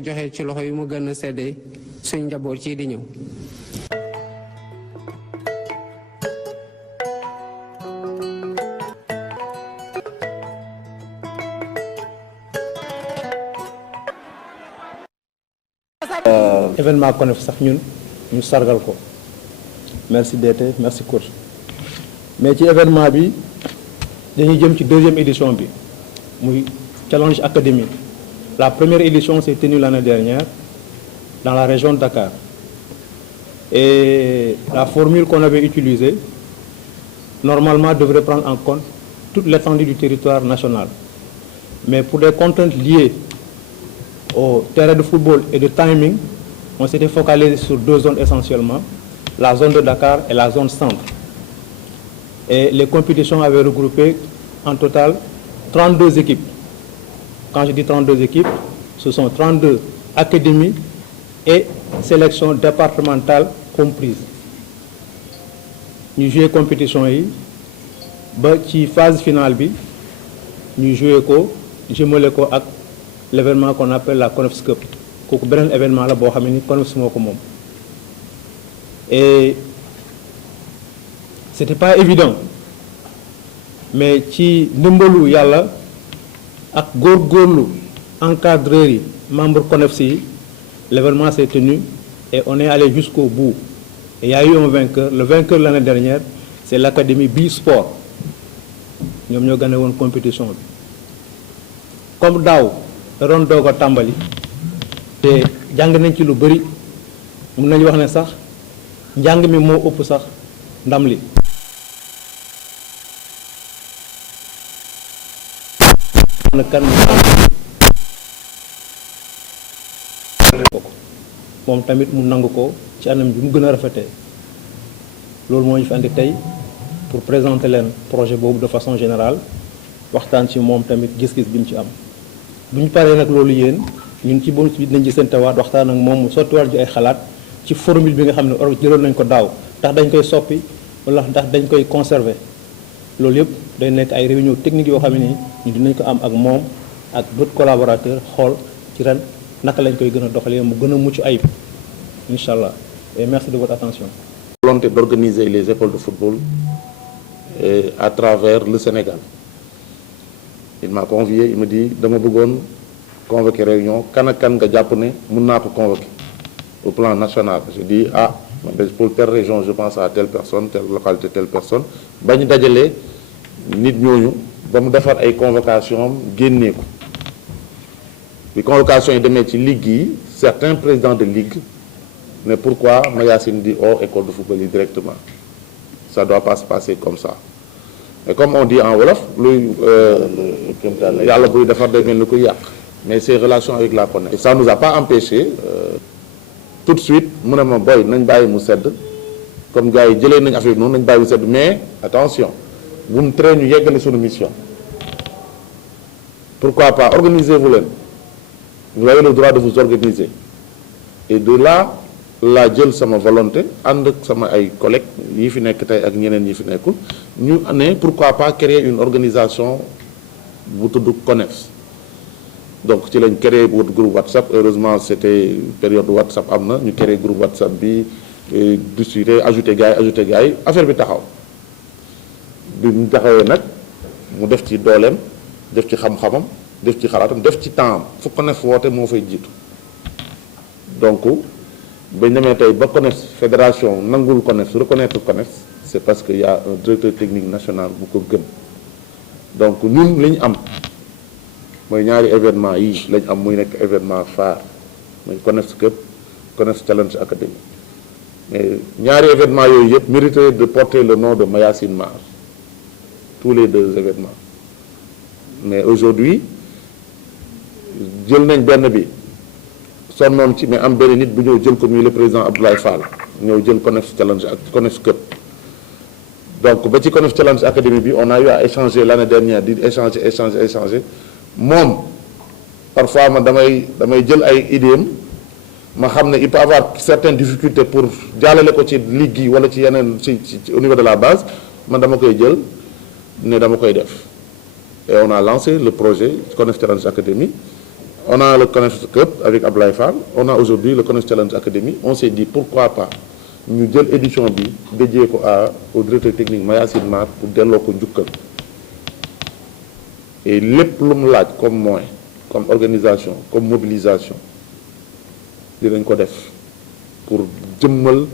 joxe ci loxo yu mu gën a seddee suñ njaboot ci di ñëw. événement CONEF sax ñun ñu sargal ko merci DT merci coach mais ci événement bi dañuy jëm ci deuxième édition bi muy Challenge Academy. La première édition s'est tenue l'année dernière dans la région de Dakar et la formule qu'on avait utilisée normalement devrait prendre en compte toute l'étendue du territoire national, mais pour des contraintes liées au terrain de football et de timing, on s'était focalisé sur deux zones essentiellement, la zone de Dakar et la zone centre. Et les compétitions avaient regroupé en total 32 équipes. Quand je dis 32 équipes, ce sont 32 académies et sélections départementales comprises. Nous jouons compétition yi ba ci phase finale bi ñu joué ko jumelé ko ak l'événement qu'on appelle la CONEFS Cup kooku beneen événement la boo xam ne ni CONEFS moo ko moom. Et c'était pas évident mais ci ndimbalu yàlla ak góorgóorlu encadreurs yi membres CONEFS yi l'événement s'est tenu et on est allé jusqu'au bout. Et il y a eu un vainqueur. Le vainqueur l'année dernière, c'est l'académie B-Sport. ñoom ñoo gagné woon compétition bi comme daaw da doon doog a tàmbali te jàng nañ ci lu bëri mun nañu wax ne sax njàng mi moo ëpp sax ndam li. kan moom tamit mu nangu ko ci anam bi mu gën a rafetee loolu moo ñu fi andi tey pour présenter leen projet boobu de façon générale waxtaan ci moom tamit gis-gis bi mu ci am bu ñu paree nag loolu yéen ñun ci bon ci nañ ci seen tawaat waxtaan ak moom mu sottiwaat ji ay xalaat ci formule bi nga xam ne jëloon nañ ko daaw ndax dañ koy soppi wala ndax dañ koy conserver loolu yëpp day nekk ay réunion technique yoo xam ne nii ñu dinañ ko am ak moom ak d'autres collaborateurs xool ci ren naka lañ koy gën a doxalee mu gën a mucc ayib incha allah et merci de votre attention. Volonté d'organiser les écoles de football à travers le Sénégal. Il m'a convié, il me dit dama bëggoon convoquer réunion kan ak kan nga jàpp ne mën naa ko convoquer au plan national. Je dis pour telle région je pense à telle personne, telle localité telle personne ba ñu dajalee nit ñooñu ba mu defar ay convocation am génnee ko bi convocation yi demee ci ligue yi certains présidents de ligue mais pourquoi Mayacine dit école de football yi directement ça doit pas se passer comme ça mais comme on dit en wolof luy yàlla buy defar day mel ni kuy yàq mais ces relations avec la CONEF ça nous a pas empêché tout de suite mu ne ma boy nañ bàyyi mu sedd comme gars yi jëlee nañ affaire bi noonu nañ bàyyi mu sedd mais attention bu mu tere ñu yeggale suñu mission pourquoi pas organisez-vous leen vous avez le droit de vous organiser et de là laa jël sama volonté ànd ak sama ay collègues yi fi nekk tey ak ñeneen yi fi nekkul ñu ne pourquoi pas créer une organisation bu tudd CONEFS donc ci lañ créé groupe WhatsApp heureusement c'était période WhatsApp am na ñu créé groupe WhatsApp bi discuter ajouter gars yi affaire bi taxaw bi mu taxawee nag mu def ci dooleem def ci xam-xamam def ci xalaatam def ci temps fu CONEFS woote moo fay jiitu donc bañ demee tey ba CONEFS fédération nangul CONEFS reconnaître CONEFS c'est parce que y a un directeur technique national bu ko gëm donc ñun li ñu am mooy ñaari événement yi lañ am muy nekk événement phare mooy CONEFS Cup CONEFS Challenge Academy mais ñaari événement yooyu yëpp mérité de porter le nom de Mayacine Mar tous les deux événements mais aujourd'hui jël nañ benn bi sonnoon ci mais am benn nit bu ñëw jël ko muy le président Abdoulaye Fall ñëw jël CONEFS Challenge ak CONEFS Cup donc ba ci CONEFS Challenge Academy bi on a eu à échanger l'année dernière di échanger moom parfois man damay jël ay idéem ma xam ne il peut avoir certaines difficultés pour jàllale ko ci ligue yi wala ci yeneen ci au niveau de la base man dama koy jël ne dama koy def et on a lancé le projet CONEFS Challenge Academy On a le Connect Cup avec Ablaye Fall, on a aujourd'hui le Connect Challenge Academy. On s'est dit pourquoi pas ñu jël édition bi dédié ko au directeur technique Mayacine Mar pour delloo ko njukkal. Et lépp lu mu laaj comme moyen, comme organisation, comme mobilisation dinañ ko def pour jëmmal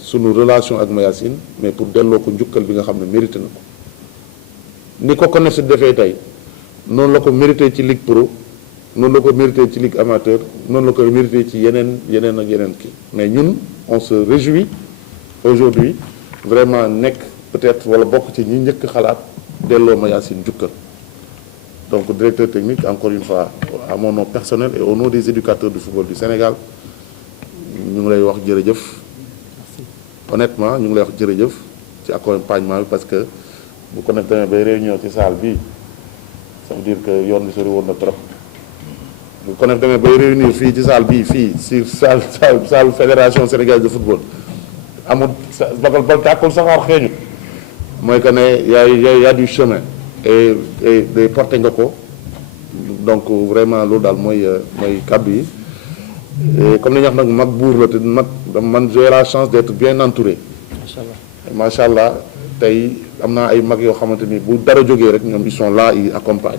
sunu relation ak Mayacine, mais pour delloo ko njukkal bi nga xam ne mérité na ko. Ni ko Connect defee tey noonu la ko mérité ci Ligue Pro, noonu la ko mérité ci Ligue amateur, noonu la ko mérité ci yeneen ak yeneen kii. Mais ñun on se réjouit aujourd'hui vraiment nekk peut-être wala bokk ci ñi njëkk xalaat delloo Mayacine njukkal. Donc directeur technique, encore une fois, à mon nom personnel et au nom des éducateurs du football du Sénégal, ñu ngi lay wax jërëjëf. Honnêtement ñu ngi lay wax jërëjëf ci accompagnement bi parce que bu ko nekk demee bay réunion ci salle bi ça veut dire que yoon bi sori woon na trop. bu ko nekk demee bay réunir fii ci salle bii fii si salle fédération sénégalaise de football amul bal tàkkul saxaar xeeñu mooy que ne y a du chemin et porté nga ko donc vraiment loolu daal mooy kàddu yi. Et comme ni ñu wax nag mag buur la te man j'ai la chance d'être bien entouré. macha allah tey am naa ay mag yoo xamante ni bu dara jógee rek ñoom ils sont là ils accompagnent.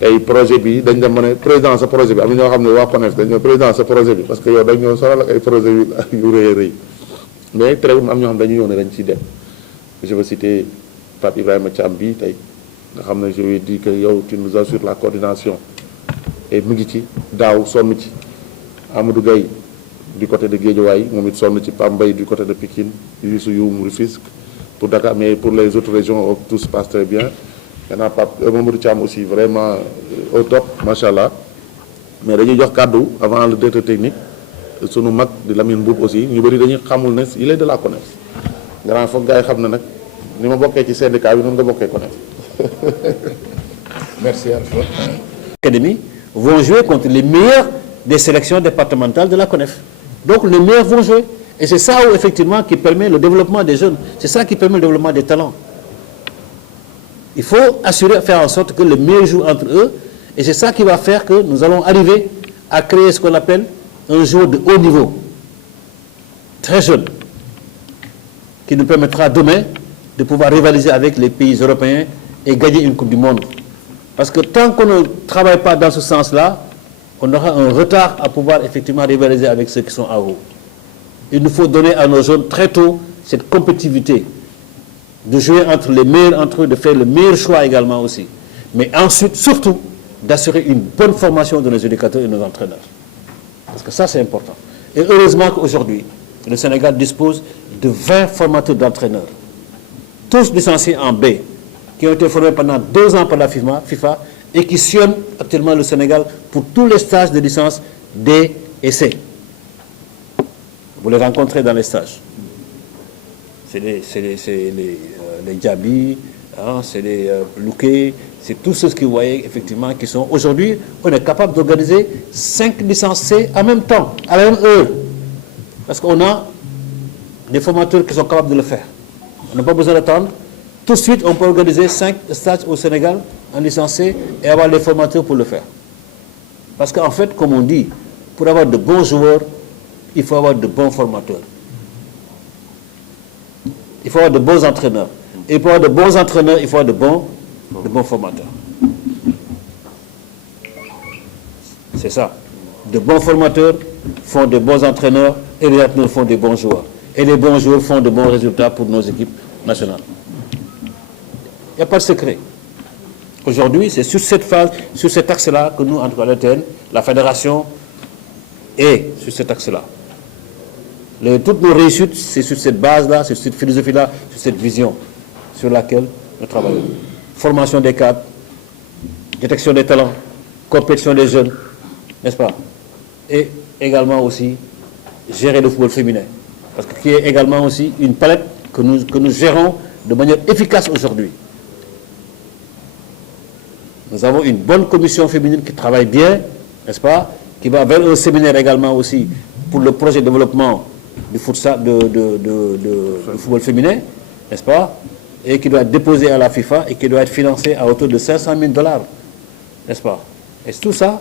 tey projet bi dañ dem ba ne président sa projet bi am na ñoo xam ne waa CONEF dañ ne président sa projet bi parce que yow dañ ñoo sonal ak ay projet yu rëy a rëy mais très am ñoo xam dañu ñëw ne dañ ciy dem. Je veux citer Pape Ibrahima Thiam bi tey nga xam ne je lui ai dit que yow tu nous assures la coordination et mu ngi ci daaw sonn ci. Amadou Gaye du côté de Guédiawaye moom it sonn ci Pambay du côté de Pikine Youssou Youm Rufisque pour Dakar, mais pour les autres régions tout se passe très bien. Maintenant Pape Mamadou Thiam aussi vraiment au top machallah. Mais dañuy jox kàddu avant le directeur technique sunu mag di Lamine Boub aussi ñu bëri dañuy xamul ne il est de la CONEF. Grand foog gars yi xam ne nag ni ma bokkee ci syndicat bi noonu nga bokkee CONEF. Merci Alpha. Académies vont jouer contre les meilleurs des sélections départementales de la CONEF. Donc les meilleurs vont jouer. Et c'est ça où, effectivement, qui permet le développement des jeunes. C'est ça qui permet le développement des talents. Il faut assurer, faire en sorte que les meilleurs jouent entre eux. Et c'est ça qui va faire que nous allons arriver à créer ce qu'on appelle un joueur de haut niveau, très jeune, qui nous permettra demain de pouvoir rivaliser avec les pays européens et gagner une Coupe du Monde. Parce que tant qu'on ne travaille pas dans ce sens-là, on aura un retard à pouvoir effectivement rivaliser avec ceux qui sont en haut. Il nous faut donner à nos jeunes très tôt cette compétitivité, de jouer entre les meilleurs entre eux, de faire le meilleur choix également aussi. Mais ensuite, surtout, d'assurer une bonne formation de nos éducateurs et de nos entraîneurs. Parce que ça, c'est important. Et heureusement qu'aujourd'hui, le Sénégal dispose de 20 formateurs d'entraîneurs, tous licenciés en B, qui ont été formés pendant 2 ans par la FIFA et qui sillonnent actuellement le Sénégal pour tous les stages de licence D et C. Vous les rencontrez dans les stages. C'est les Djabi, hein, c'est les Louké, c'est tous ceux que vous voyez effectivement qui sont... Aujourd'hui, on est capable d'organiser 5 licences C en même temps, à la même heure. Parce qu'on a des formateurs qui sont capables de le faire. On n'a pas besoin d'attendre. Tout de suite, on peut organiser 5 stages au Sénégal en licence C et avoir les formateurs pour le faire. Parce qu'en fait, comme on dit, pour avoir de bons joueurs, il faut avoir de bons formateurs. Il faut avoir de bons entraîneurs. Et pour avoir de bons entraîneurs, il faut avoir de bons formateurs. C'est ça. De bons formateurs font de bons entraîneurs et les entraîneurs font de bons joueurs. Et les bons joueurs font de bons résultats pour nos équipes nationales. Il n'y a pas de secret. Aujourd'hui, c'est sur cette phase, sur cet axe-là que nous, en tout cas l'ETN, la fédération, est sur cet axe-là. Toutes nos réussites, c'est sur cette base-là, c'est sur cette philosophie-là, sur cette vision sur laquelle nous travaillons. Formation des cadres, détection des talents, compétition des jeunes, n'est-ce pas? Et également aussi gérer le football féminin. Parce qu'il y a également aussi une palette que nous gérons de manière efficace aujourd'hui. Nous avons une bonne commission féminine qui travaille bien, n'est-ce pas? Qui va vers un séminaire également aussi pour le projet de développement du futsal, du football féminin, n'est-ce pas? Et qui doit être déposé à la FIFA et qui doit être financé à hauteur de $500 000, n'est-ce pas? Et tout ça,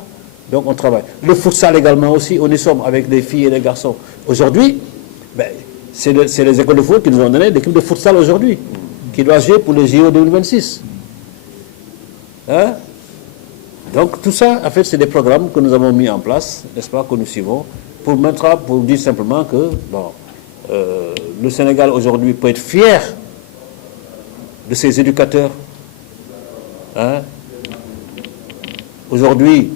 Donc on travaille. Le futsal également aussi, on y sommes avec les filles et les garçons. Aujourd'hui, ben, c'est les écoles de foot qui nous ont donné l'équipe de futsal aujourd'hui, qui doit jouer pour les JO 2026. Hein? Donc tout ça, en fait, c'est des programmes que nous avons mis en place, n'est-ce pas, que nous suivons, pour dire simplement que bon, le Sénégal aujourd'hui peut être fier de ses éducateurs. Hein? Aujourd'hui,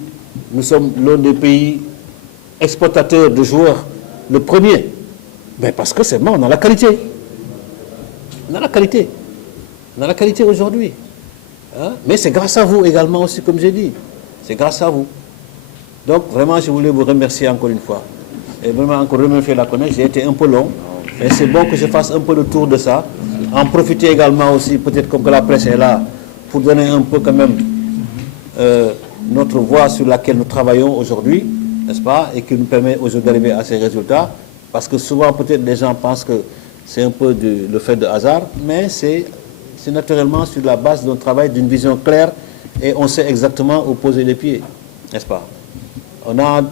nous sommes l'un des pays exportateurs de joueurs, le premier. Ben parce que c'est bon, on a la qualité. On a la qualité. On a la qualité aujourd'hui. Hein? Mais c'est grâce à vous également aussi, comme j'ai dit. C'est grâce à vous. Donc, vraiment, je voulais vous remercier encore une fois. Et vraiment, encore remercier la CONEF. J'ai été un peu long. Mais c'est bon que je fasse un peu le tour de ça. En profiter également aussi, peut-être comme que la presse est là, pour donner un peu quand même notre voie sur laquelle nous travaillons aujourd'hui, n'est-ce pas, et qui nous permet aujourd'hui d'arriver à ces résultats. Parce que souvent, peut-être, les gens pensent que c'est un peu le fait de hasard, mais c'est naturellement sur la base d'un travail, d'une vision claire, et on sait exactement où poser les pieds, n'est-ce pas? On a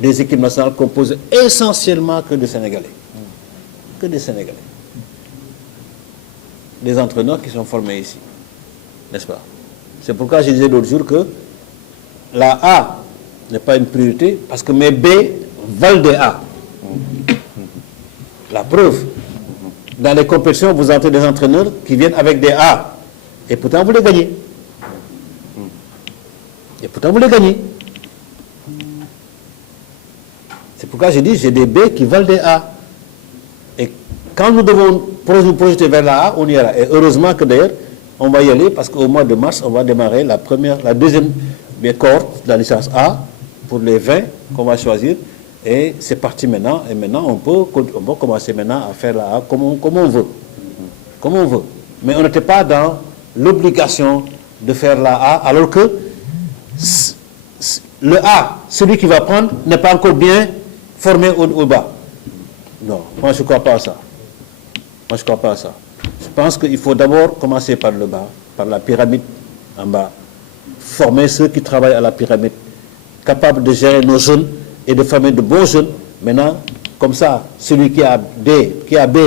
des équipes nationales composées essentiellement que de Sénégalais. Que des Sénégalais. Des entraîneurs qui sont formés ici, n'est-ce pas? C'est pourquoi je disais l'autre jour que la A n'est pas une priorité, parce que mes B valent des A. La preuve, dans les compétitions, vous entrez des entraîneurs qui viennent avec des A. Et pourtant, vous les gagnez. Et pourtant, vous les gagnez. C'est pourquoi je dis, j'ai des B qui valent des A. Et quand nous devons nous projeter vers la A, on ira. Et heureusement que d'ailleurs, on va y aller, parce qu'au mois de mars, on va démarrer la deuxième cohorte de la licence A pour les 20 qu'on va choisir. Et c'est parti maintenant. Et maintenant, on peut commencer maintenant à faire la A comme on veut. Comme on veut. Mais on n'était pas dans l'obligation de faire la A, alors que le A, celui qui va prendre, n'est pas encore bien formé au bas. Non, moi je ne crois pas à ça. Moi je ne crois pas à ça. Je pense qu'il faut d'abord commencer par le bas, par la pyramide en bas. Former ceux qui travaillent à la pyramide, capables de gérer nos jeunes et de former de bons jeunes. Maintenant, comme ça, celui qui a B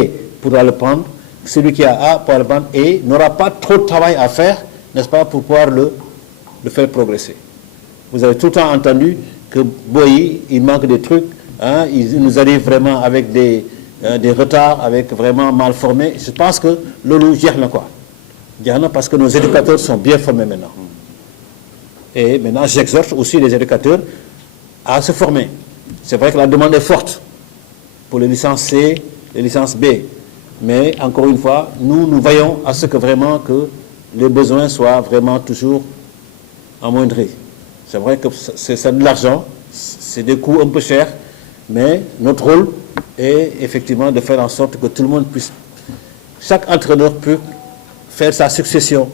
pourra le prendre, celui qui a A pourra le prendre et n'aura pas trop de travail à faire, n'est-ce pas, pour pouvoir le faire progresser. Vous avez tout le temps entendu que Boyi, il manque des trucs, hein, il nous arrive vraiment avec des retards, avec vraiment mal formés. Je pense que le loup gère quoi. Parce que nos éducateurs sont bien formés maintenant. Et maintenant, j'exhorte aussi les éducateurs à se former. C'est vrai que la demande est forte pour les licences C, les licences B. Mais encore une fois, nous veillons à ce que vraiment que les besoins soient vraiment toujours amoindris. C'est vrai que c'est de l'argent, c'est des coûts un peu chers, mais notre rôle est effectivement de faire en sorte que tout le monde puisse, chaque entraîneur puisse faire sa succession,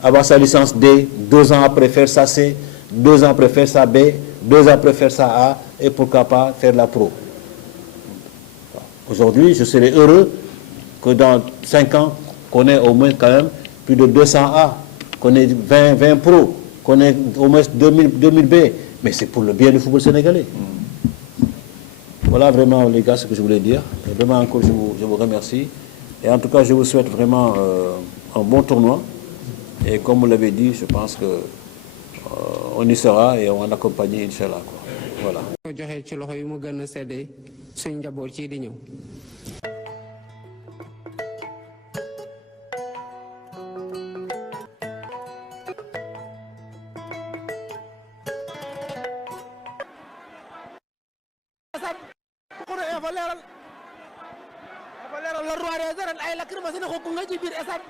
avoir sa licence D, 2 ans après faire sa C, 2 ans après faire sa B, 2 ans après faire sa A, et pourquoi pas faire la pro. Aujourd'hui, je serais heureux que dans 5 ans, qu'on ait au moins quand même plus de 200 A, qu'on ait 20 pro, qu'on ait au moins 2000 B. Mais c'est pour le bien du football sénégalais. Voilà vraiment, les gars, ce que je voulais dire. Et vraiment, encore, je vous remercie. Et en tout cas, je vous souhaite vraiment un bon tournoi. Et comme vous l'avez dit, je pense que on y sera et on va l'accompagner, Inch'Allah. Voilà. Le roi des arènes ay lacrymogène ko nga ci biir esat